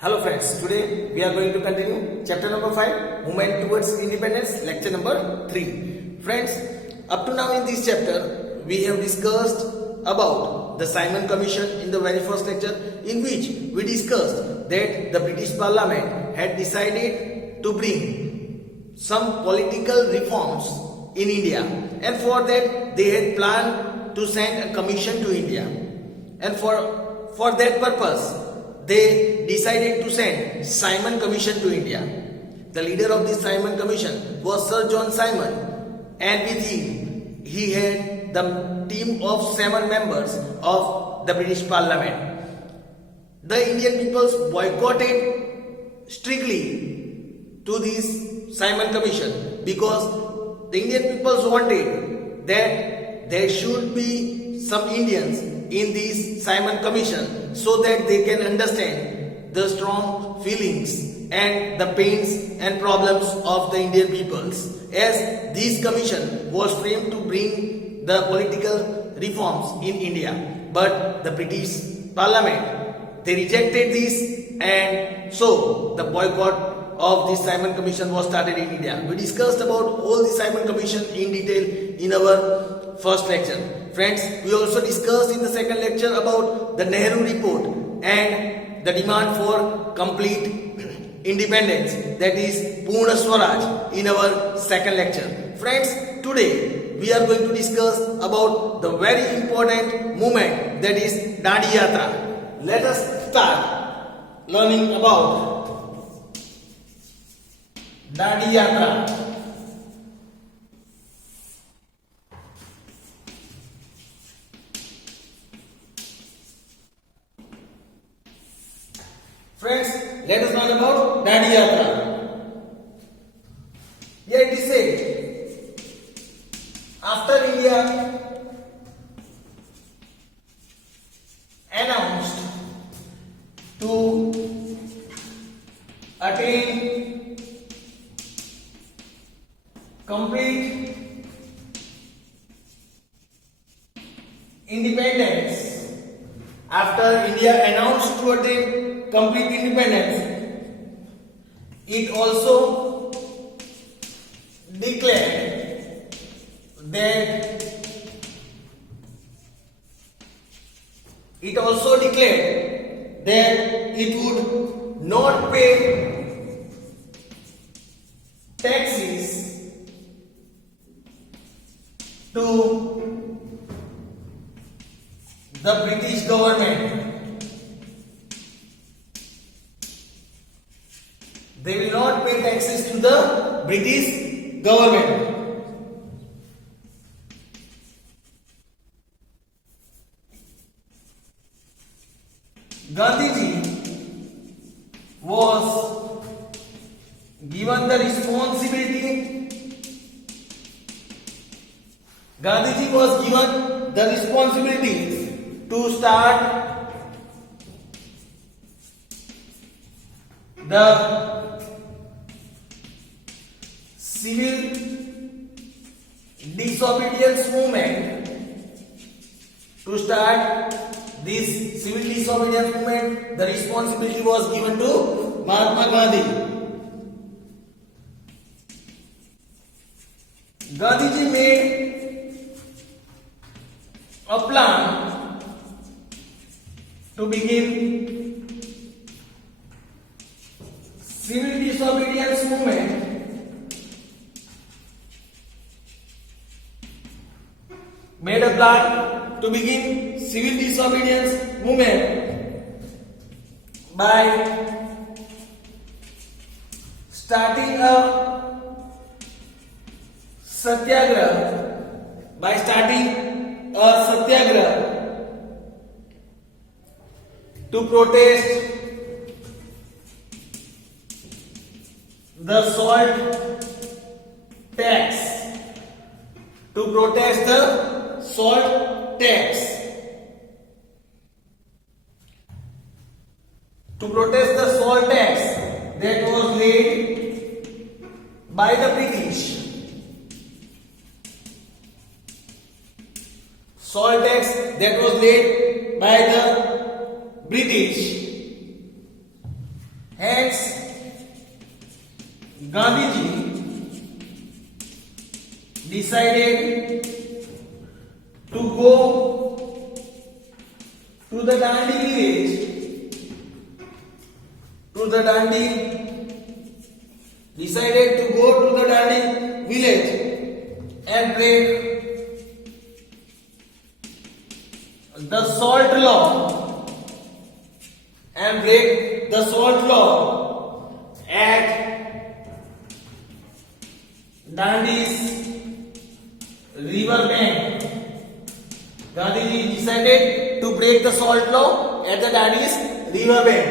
Hello friends, today we are going to continue chapter number 5, Movement Towards Independence, lecture number 3. Friends, up to now in this chapter, we have discussed about the Simon Commission in the very first lecture, in which we discussed that the British Parliament had decided to bring some political reforms in India, and for that they had planned to send a commission to India, and for that purpose they decided to send Simon Commission to India. The leader of this Simon Commission was Sir John Simon, and with him he had the team of 7 members of the British Parliament. The Indian peoples boycotted strictly to this Simon Commission because the Indian peoples wanted that there should be some Indians in this Simon Commission so that they can understand the strong feelings and the pains and problems of the Indian peoples, as this commission was framed to bring the political reforms in India. But the British Parliament, they rejected this, and so the boycott of this Simon Commission was started in India. We discussed about all the Simon Commission in detail in our first lecture. Friends, we also discussed in the second lecture about the Nehru Report and the demand for complete independence, that is Purna Swaraj, in our second lecture. Friends, today we are going to discuss about the very important movement, that is Dandi Yatra. Let us start learning about Dandi Yatra. Friends, let us learn about Dandi Yatra. Here it is said, after India announced to attain complete independence, after India announced to attain complete independence, it also declared that it would not pay taxes to the British government. They will not pay taxes to the British government. Gandhiji was given the responsibility. Gandhiji was given the responsibility to start the civil disobedience movement. To start this civil disobedience movement, the responsibility was given to Mahatma Gandhi. Gandhiji made a plan to begin civil disobedience movement made a plan to begin civil disobedience movement by starting a satyagraha, to protest the salt tax, that was laid by the British. Salt tax that was laid by the British Hence, Gandhiji decided to go to the Dandi village, decided to go to the Dandi village and break the salt law at Dandi's river bank. Gandhiji decided to break the salt law at the Dandi's river bank.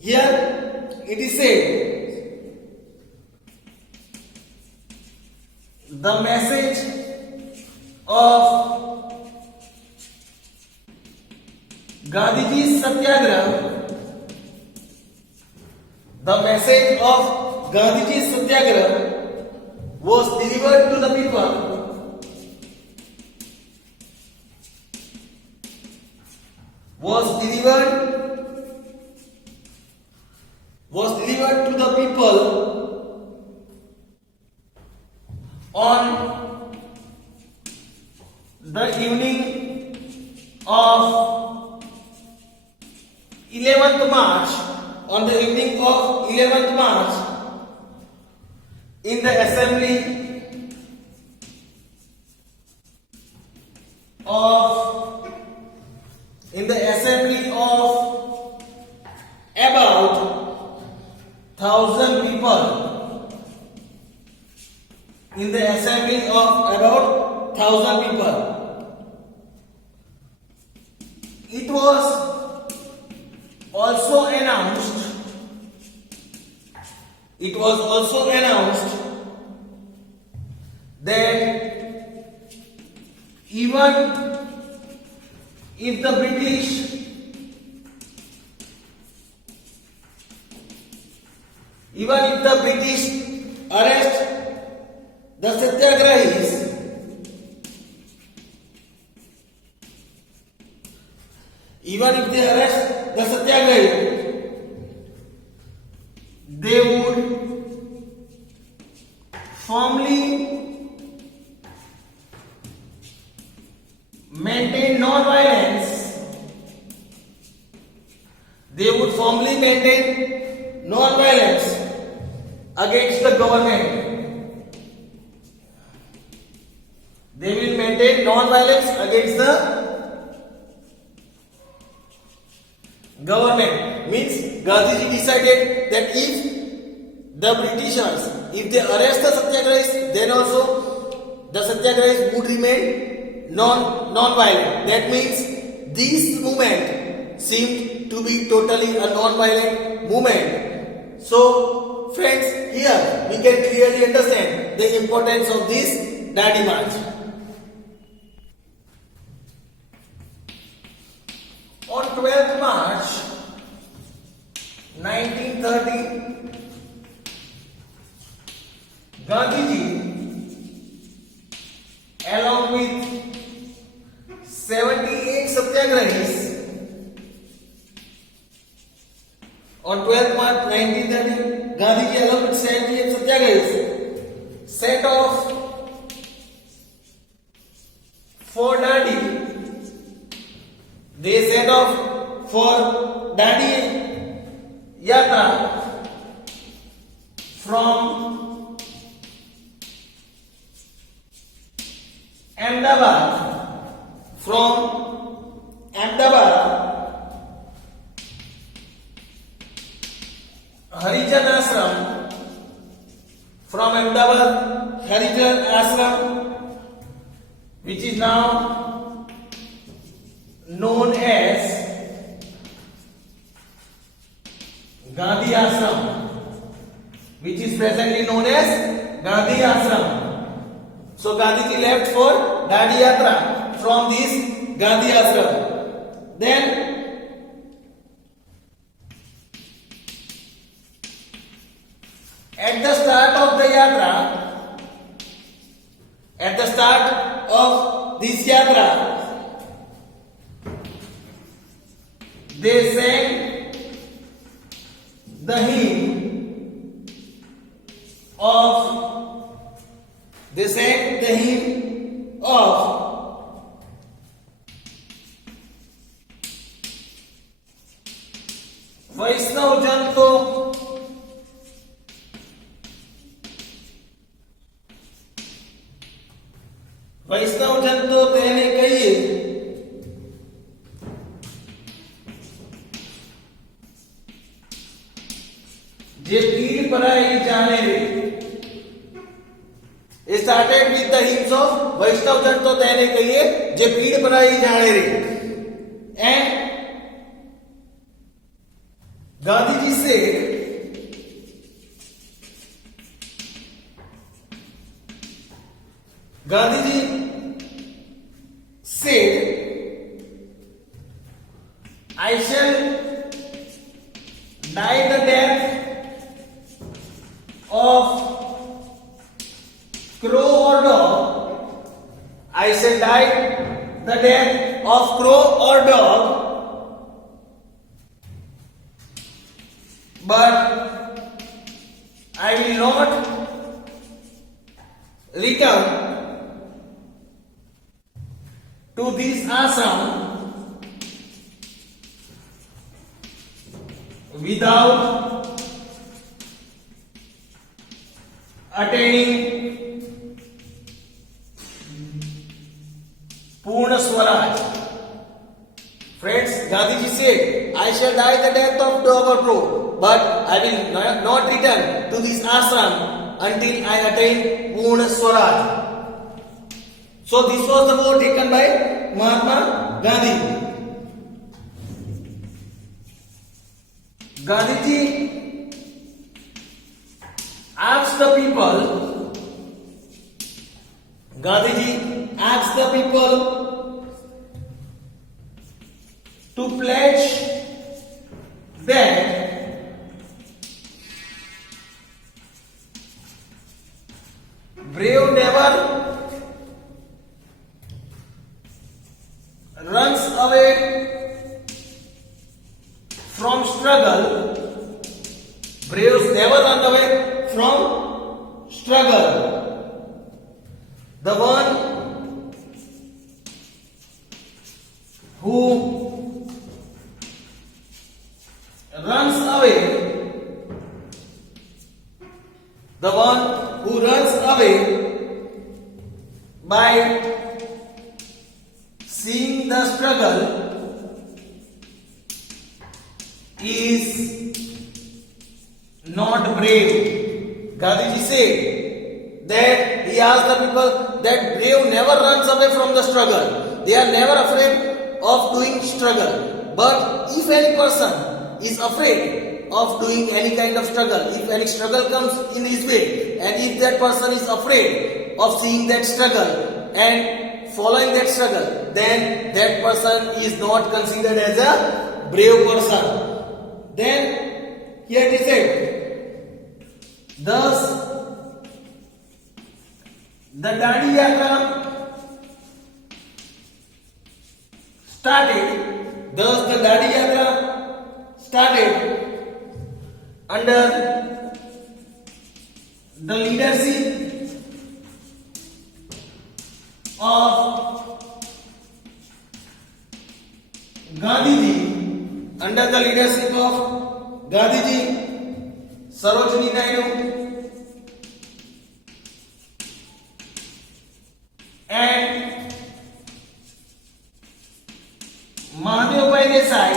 Here it is said, the message of Gandhiji's Satyagraha, was delivered to the people on the evening of 11th March, in the assembly of about 1,000 people. In the assembly of about 1,000 people, it was also announced that even if the British arrest the Satyagrahis, they would firmly maintain non-violence. Against the government. They will maintain non-violence against the government. Means Gandhiji decided that if the Britishers, if they arrest the Satyagrahis, then also the Satyagrahis would remain non-violent. That means this movement seemed to be totally a non-violent movement. So, friends, here we can clearly understand the importance of this Dandi March. On 12th March 1930, Gandhiji, along with 78 Satyagrahis, on 12th March 1930, Gandhiji along with 78 Satyagrahis set off for Dandi. They set off for Dandi Yatra from Ahmedabad. Harijan Ashram, from Ahmedabad, Harijan Ashram, which is now known as Gandhi Ashram, which is presently known as Gandhi Ashram. So Gandhiji left for Dandi Yatra from this Gandhi Ashram. Then at the start of this yatra, they sang the hymn of, they sang the hymn of Vaishnav Jan તો તેને કહીએ જે પીડ પરાઈ જાણે રે. It started with the hymns of Vaishnav Jan તો તેને કહીએ જે પીડ પરાઈ જાણે રે. And Gandhiji said, I shall die the death of crow or dog. I shall die the death of crow or dog, but I will not return to this ashram without attaining Purna Swaraj. Friends, Gandhiji said, I shall die the death of dog or crow, but I will not return to this ashram until I attain Purna Swaraj. So this was the vote taken by Mahatma Gandhi. Gandhiji asked the people to pledge that brave never runs away from struggle. Braves never run away from struggle. The one who runs away, by seeing the struggle is not brave. Gandhiji said that he asked the people that brave never runs away from the struggle. They are never afraid of doing struggle. But if any person is afraid of doing any kind of struggle, if any struggle comes in his way, and if that person is afraid of seeing that struggle and following that struggle, then that person is not considered as a brave person. Then here it is said, thus the Dandi Yatra started under the leadership of Gandhiji, Sarojini Naidu, and Mahadevbhai Desai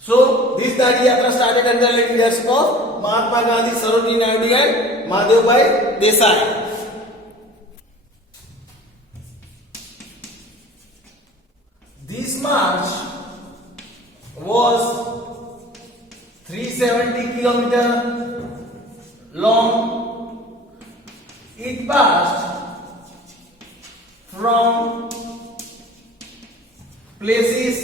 So this Dandi Yatra started under the leadership of Mahatma Gandhi, Sarojini Naidu, and Mahadevbhai Desai. This march was 370 kilometers long. It passed from places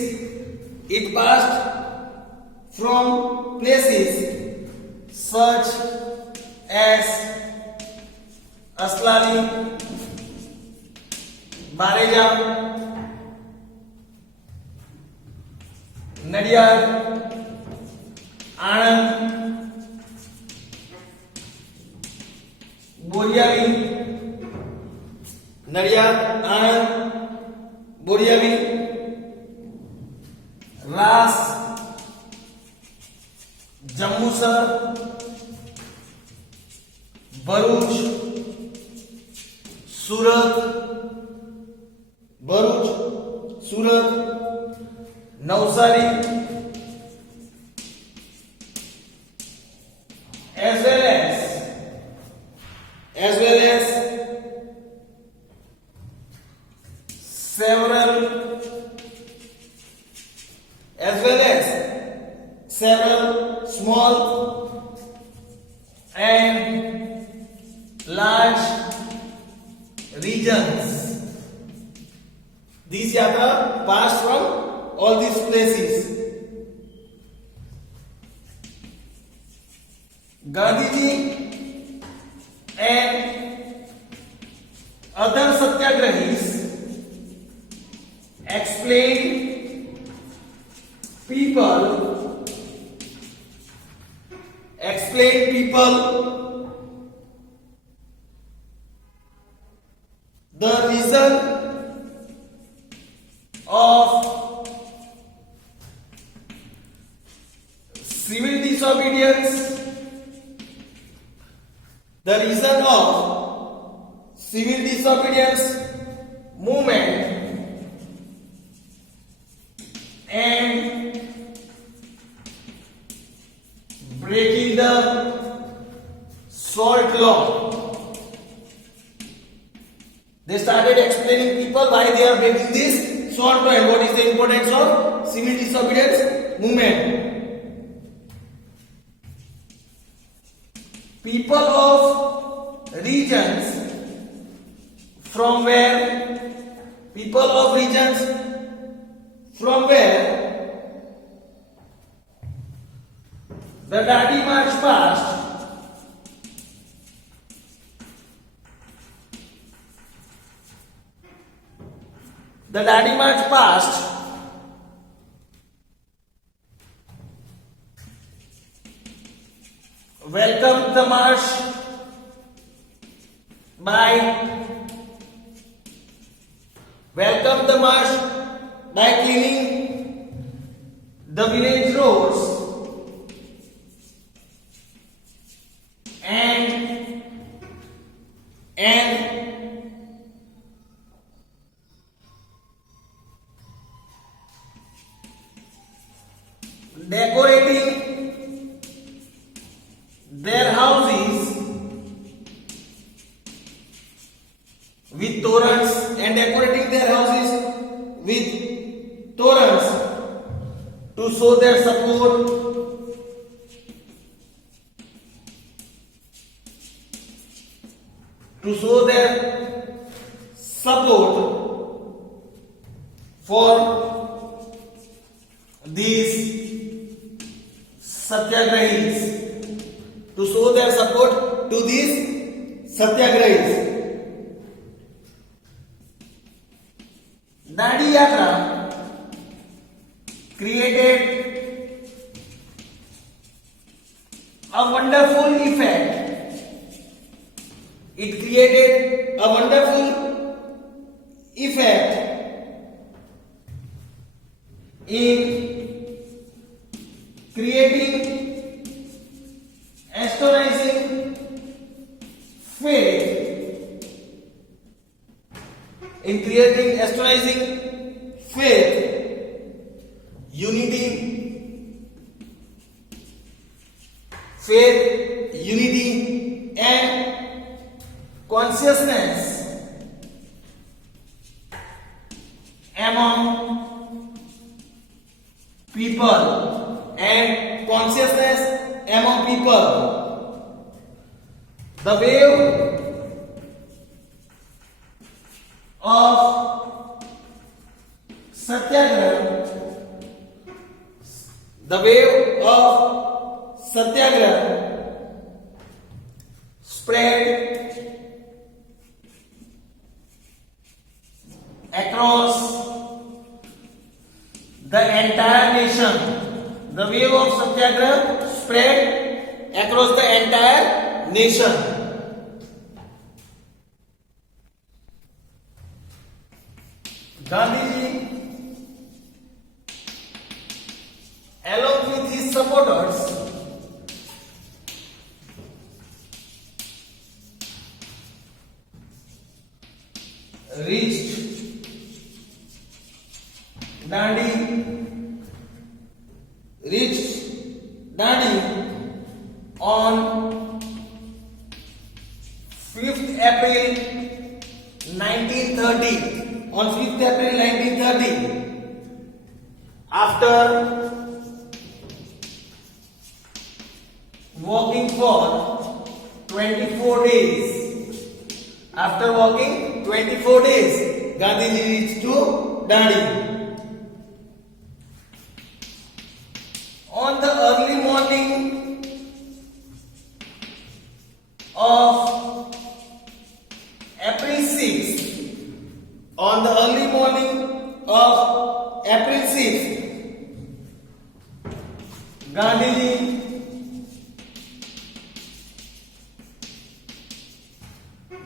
such as Aslani, Bareja, Nadiad, Anand, Boriavi, Nadiad, Anand, Boriavi, raas, Jambusar, Bharuch, Surat, Navsari, as well as several small and large regions. These yatra passed from all these places. Gandhiji and other satyagrahis explained people the reason of civil disobedience, movement and breaking the salt law. They started explaining people why they are breaking this salt law and what is the importance of civil disobedience movement. People of regions from where the Dadi March passed, welcomed the march by cleaning the village roads and decorating their houses with torrents to show their support for these satyagrahis, Dadi Yatra created a wonderful effect. It created a wonderful effect in creating astonishing faith, unity and consciousness among people. The wave of satyagraha spread across the entire nation. The wave of Satyagraha spread across the entire nation. Gandhiji, along with his supporters, reached Dandi on 5th April 1930. On 5th April 1930, after walking for 24 days, Gandhiji reached to Dandi. On the early morning of April 6th, Gandhiji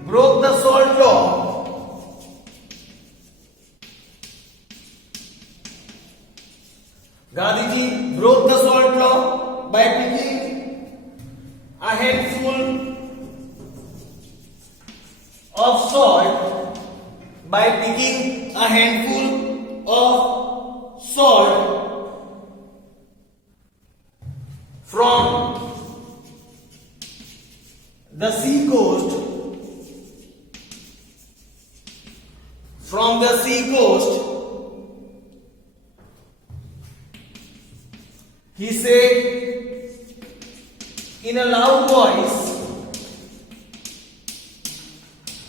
broke the salt law. Gandhiji broke the salt law by picking a handful of salt from the sea coast. He said in a loud voice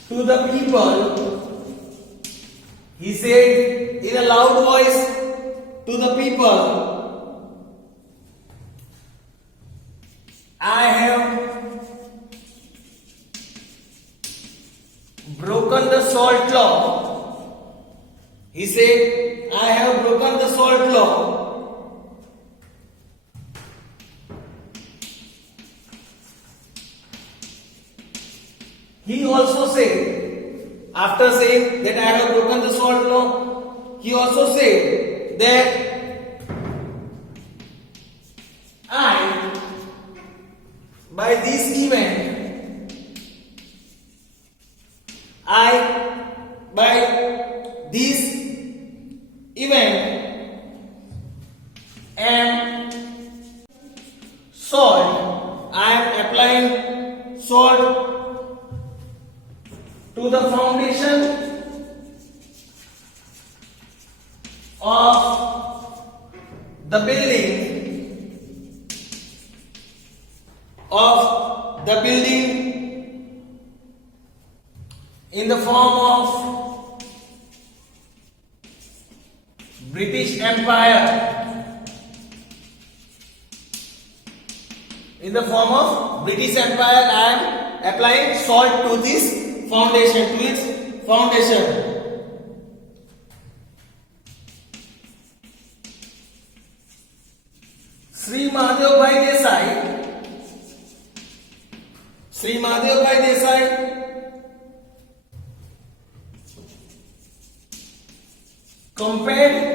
to the people, I have broken the salt law. He said, I have broken the salt law. He also said, after saying that I have broken the salt law, he also said that by this event, I am applying salt to the foundation of the building in the form of British Empire. I am applying salt to this foundation, to its foundation. Sri Mahadevbhai Desai compared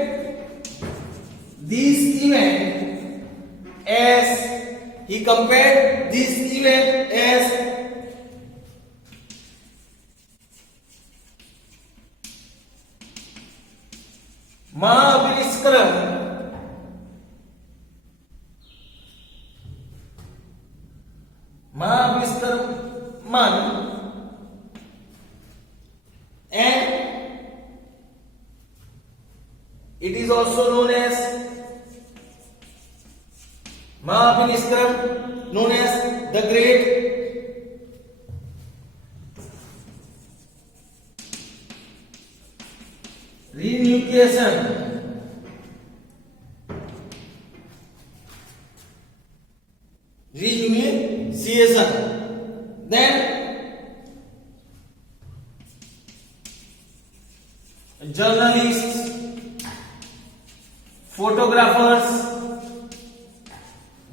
this event as Mahabhiskarman, and it is also known as Mahabhiskaram, known as the Great Renunciation. Then photographers,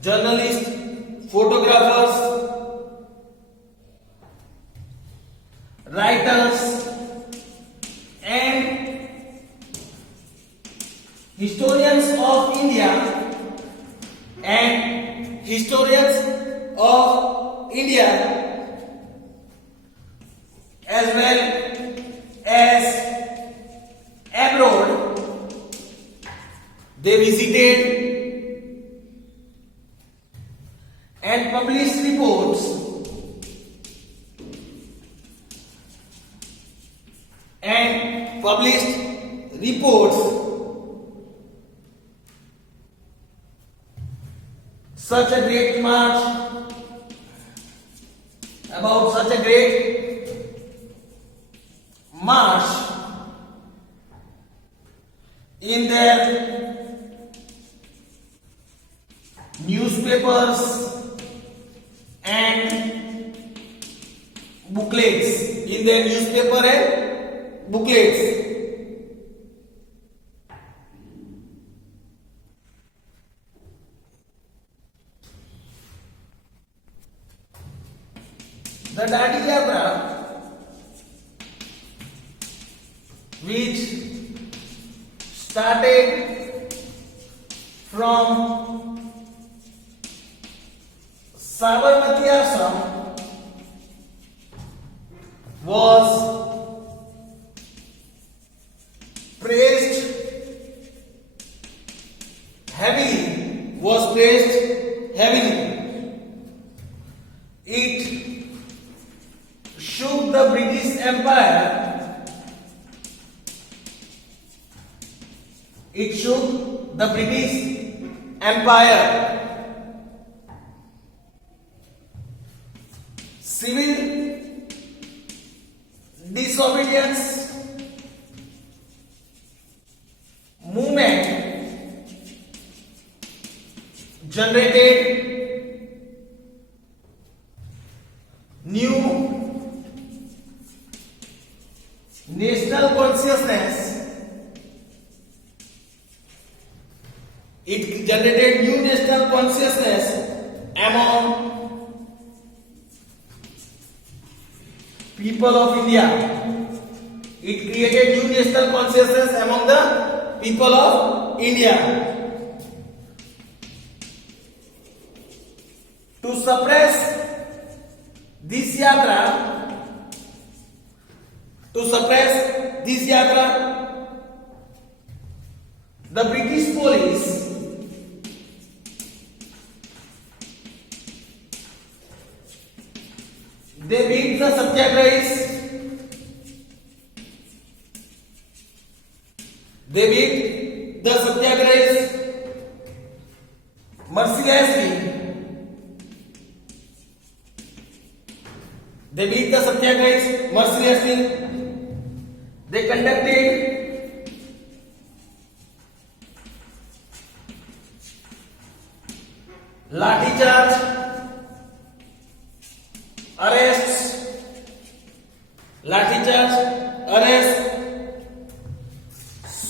journalists, photographers, writers, and historians of India as well as abroad. They visited and published reports such a great march about such a great march in their newspapers and booklets, in their newspaper and booklets. The Dadi Yatra, which started from Sabarmati Ashram, was praised heavily. It shook the British Empire. Civil disobedience movement generated new national consciousness. It generated new national consciousness among people of India. It created new national consciousness among the people of India. To suppress this yatra, the British police they beat the Satyagrahis. Mercilessly. They conducted lathi charge, arrests,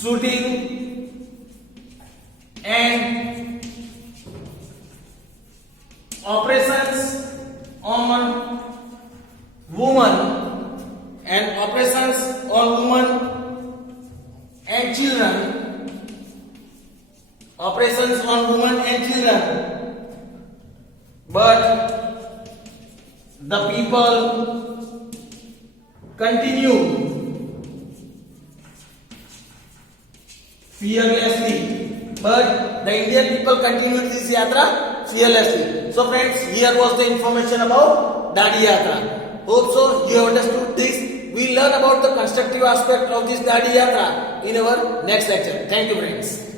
shooting, and operations on women and children. But the people continue fearlessly. But the Indian people continued this yatra fearlessly. So friends, here was the information about Dadi Yatra. Hope so you have understood this. We learn about the constructive aspect of this Dadi Yatra in our next lecture. Thank you friends.